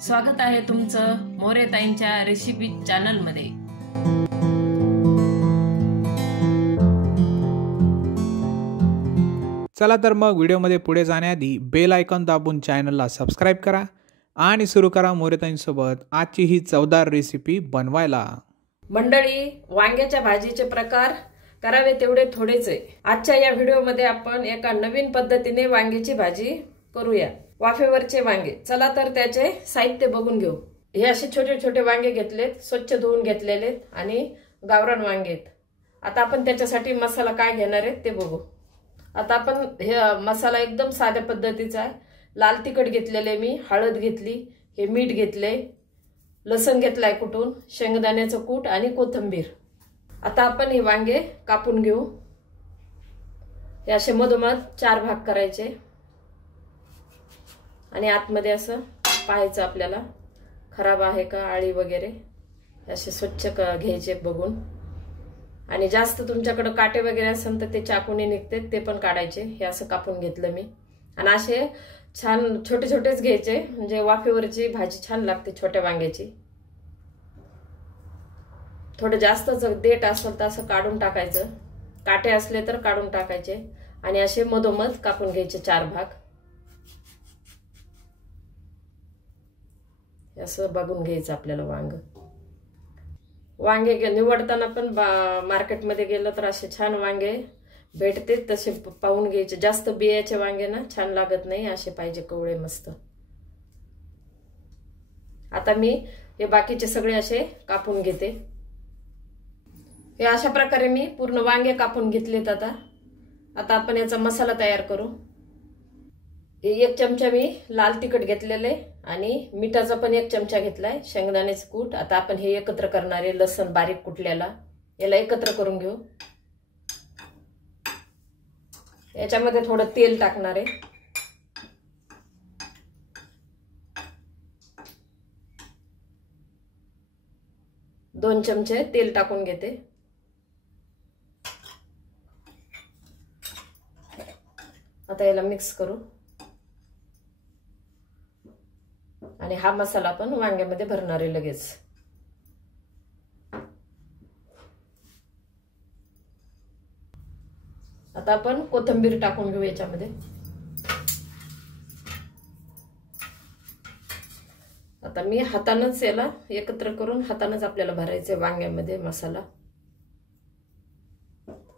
स्वागत आहे तुमचं मोरेताईंच्या रेसिपी चॅनल मध्ये। चला तर मग व्हिडिओमध्ये पुढे जाण्याआधी बेल आयकॉन दाबून चॅनलला सबस्क्राइब करा आणि सुरू करा मोरेताईंसोबत आजची ही चवदार रेसिपी बनवायला। मंडळी, वांग्याच्या भाजीचे प्रकार करावे तेवढे थोडेच आहे। आजच्या या व्हिडिओमध्ये आपण एका नवीन पद्धतीने वांग्याची भाजी करूया, वाफेवरचे वांगे। चला तर त्याचे साहित्य बघून घेऊ। हे असे छोटे छोटे वांगे घेतलेत, स्वच्छ धुवून घेतलेले आणि गावरान वांगे आहेत। आता आपण त्याच्यासाठी मसाला काय घेणार आहे ते बघू। आता आपण हे मसाला एकदम साध्या पद्धतीचा आहे। लाल तिखट घेतलेले मी, हळद घेतली, हे मीठ घेतले, लसूण घेतलाय कुटून, शेंगदाण्याचं कूट आणि कोथिंबीर। आता आपण हे वांगे कापून घेऊ। हे असे मधोमध 4 भाग करायचे आणि आतमध्ये असं पाहायचं आपल्याला खराब आहे का, आळी वगैरे असे स्वच्छ घ्यायचे बघून। आणि जास्त तुमच्याकडे काटे वगैरे असेल तर ते चाकूने निघते, ते पण काढायचे। हे असं कापून घेतलं मी आणि असे छान छोटे छोटेच घ्यायचे, म्हणजे वाफेवरची भाजी छान लागते छोट्या वांग्याची। थोडं जास्तच देठ असेल तर असं काढून टाकायचं, काटे असले तर काढून टाकायचे आणि असे मधोमध कापून घ्यायचे 4 भाग। असं बघून घ्यायचं आपल्याला वांगे निवडताना पण मार्केटमध्ये गेलं तर असे छान वांगे भेटते, तसे पाहून घ्यायचे। जास्त बियाचे वांगे ना छान लागत नाही, असे पाहिजे कवळे मस्त। आता मी हे बाकीचे सगळे असे कापून घेते। हे अशा प्रकारे मी पूर्ण वांगे कापून घेतलेत। आता आपण याचा मसाला तयार करू। 1 चमचा मी लाल तिखट घेतलेले आणि मिठाचा पण 1 चमचा घेतलाय, शेंगदाण्याचं कूट। आता आपण हे एकत्र करणार आहे, लसूण बारीक कुटलेला, याला एकत्र करून घेऊ। याच्यामध्ये थोडं तेल टाकणार आहे, दोन चमचे तेल टाकून घेते। आता याला मिक्स करू आणि हा मसाला पण वांग्यामध्ये भरणार आहे लगेच। आता आपण कोथिंबीर टाकून घेऊ याच्यामध्ये। आता मी हातानेच याला एकत्र करून हातानेच आपल्याला भरायचे वांग्यामध्ये मसाला।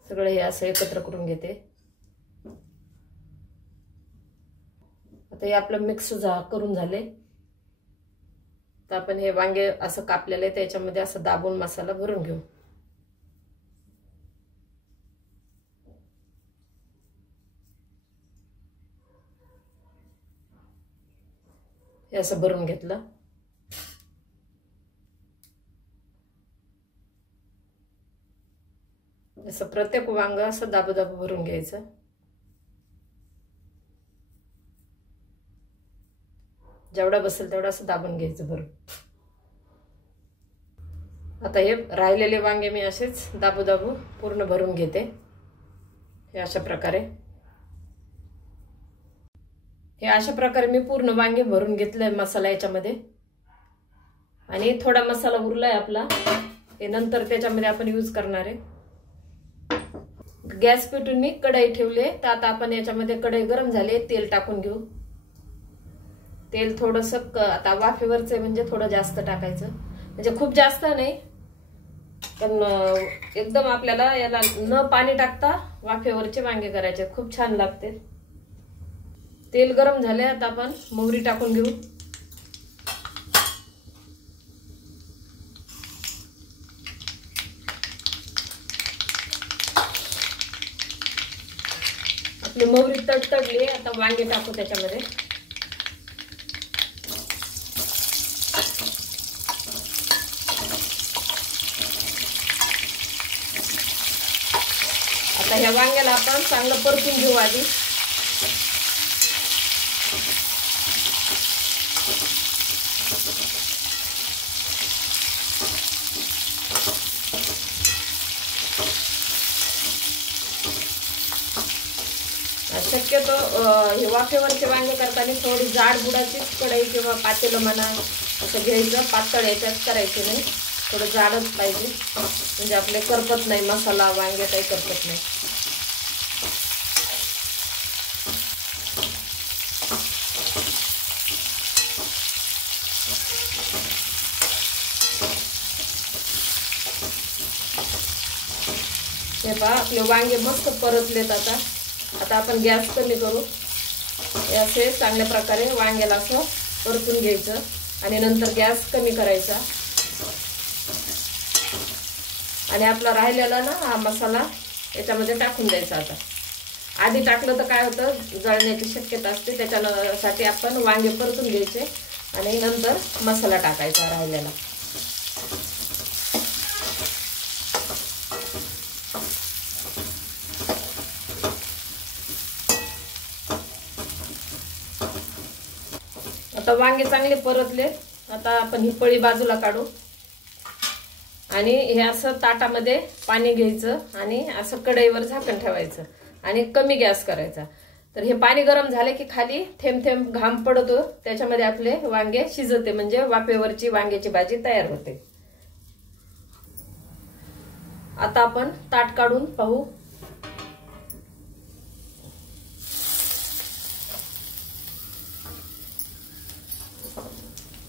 सगळे हे असं एकत्र करून घेते। आता हे आपलं मिक्स करून झाले। तर आपण हे वांगे असं कापलेले त्याच्यामध्ये असं दाबून मसाला भरून घेऊ। हे असं भरून घेतलं। असं प्रत्येक वांग असं दाबू दाबू भरून घ्यायचं। जेवढा बसेल तेवढा असं दाबून घ्यायचं भरून। आता हे राहिलेले वांगे मी असेच दाबू दाबू पूर्ण भरून घेते, हे अशा प्रकारे। हे अशा प्रकारे मी पूर्ण वांगे भरून घेतलंय मसाला याच्यामध्ये। आणि थोडा मसाला उरलाय आपला, हे नंतर त्याच्यामध्ये आपण यूज करणार आहे। गॅस पेटून मी कढई ठेवले, तर आता आपण याच्यामध्ये कढई गरम झाली, तेल टाकून घेऊ। तेल थोडस आता वाफेवरच म्हणजे थोडं जास्त टाकायचं, म्हणजे खूप जास्त नाही, पण एकदम आपल्याला याला न पाणी टाकता वाफेवरचे वांगे करायचे, खूप छान लागते। तेल गरम झाले, आता आपण मोहरी टाकून घेऊ। आपली मोहरी तडतडली, आता वांगे टाकू त्याच्यामध्ये। आता ह्या वांग्याला आपण चांगलं परतून घेऊ आधी। शक्यतो हे वाफेवरचे वांगे करताना थोडी जाड बुडाचीच कढई किंवा पातेलं म्हणा असं घ्यायचं, पातळ याच्यात करायचे नाही, थोडं जाडच पाहिजे, म्हणजे आपले करपत नाही, मसाला वांगे काही करपत नाही. हे पहा आपले वांगे मस्त परतलेत. आता आपण गॅस कमी करू. हे असे चांगल्या प्रकारे वांग्याला असं परतून घ्यायचं आणि नंतर गॅस कमी करायचा. आणि आपला राहिलेला ना हा मसाला याच्यामध्ये टाकून द्यायचा. आता आधी टाकलं तर काय होतं, जळण्याची शक्यता असते, त्याच्यासाठी आपण वांगे परतून घ्यायचे आणि नंतर मसाला टाकायचा राहिलेला. आता वांगे चांगले परतले. आता आपण ही पळी बाजूला काढू आणि हे असं ताटामध्ये पाणी घ्यायचं आणि असं कढईवर झाकण ठेवायचं आणि कमी गॅस करायचा. तर हे पाणी गरम झाले की खाली थेंब थेंब घाम पडतो, त्याच्यामध्ये आपले वांगे शिजते, म्हणजे वाफेवरची वांग्याची भाजी तयार होते. आता आपण ताट काढून पाहू.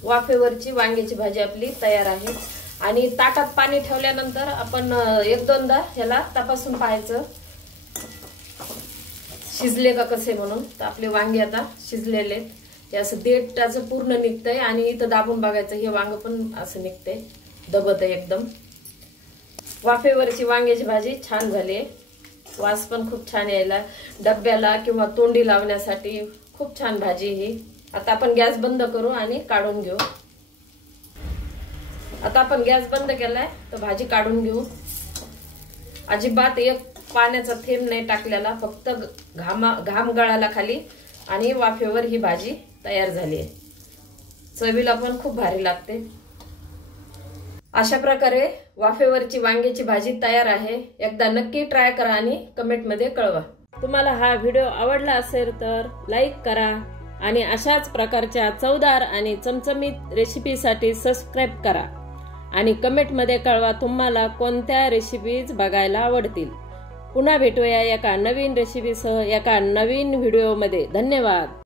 वाफेवरची वांग्याची भाजी आपली तयार आहे. आणि ताटात पाणी ठेवल्यानंतर आपण एक दोनदा ह्याला तपासून पाहायचं शिजले का कसे म्हणून. तर आपले वांगे आता शिजलेले, हे असं देठाचं पूर्ण निघतंय आणि इथं दाबून बघायचं, हे वांग पण असं निघतंय, दबत आहे एकदम. वाफेवरची वांग्याची भाजी छान झाली आहे. वास पण खूप छान यायला, डब्याला किंवा तोंडी लावण्यासाठी खूप छान भाजी ही. आता आपण गॅस बंद करू आणि काढून घेऊ. आता आपण गॅस बंद केलाय तर भाजी काढून घेऊ. अजिबात एक पाण्याचा थेंब नाही टाकलेला, फक्त घाम गळाला खाली आणि वाफेवर ही भाजी तयार झाली आहे. चवीला पण खूप भारी लागते. अशा प्रकारे वाफेवरची वांग्याची भाजी तयार आहे. एकदा नक्की ट्राय करा आणि कमेंटमध्ये कळवा. तुम्हाला हा व्हिडिओ आवडला असेल तर लाईक करा आणि अशाच प्रकारच्या चवदार आणि चमचमीत रेसिपीसाठी सबस्क्राईब करा आणि कमेंटमध्ये कळवा तुम्हाला कोणत्या रेसिपीज बघायला आवडतील. पुन्हा भेटूया एका नवीन रेसिपीसह एका नवीन व्हिडिओमध्ये. धन्यवाद.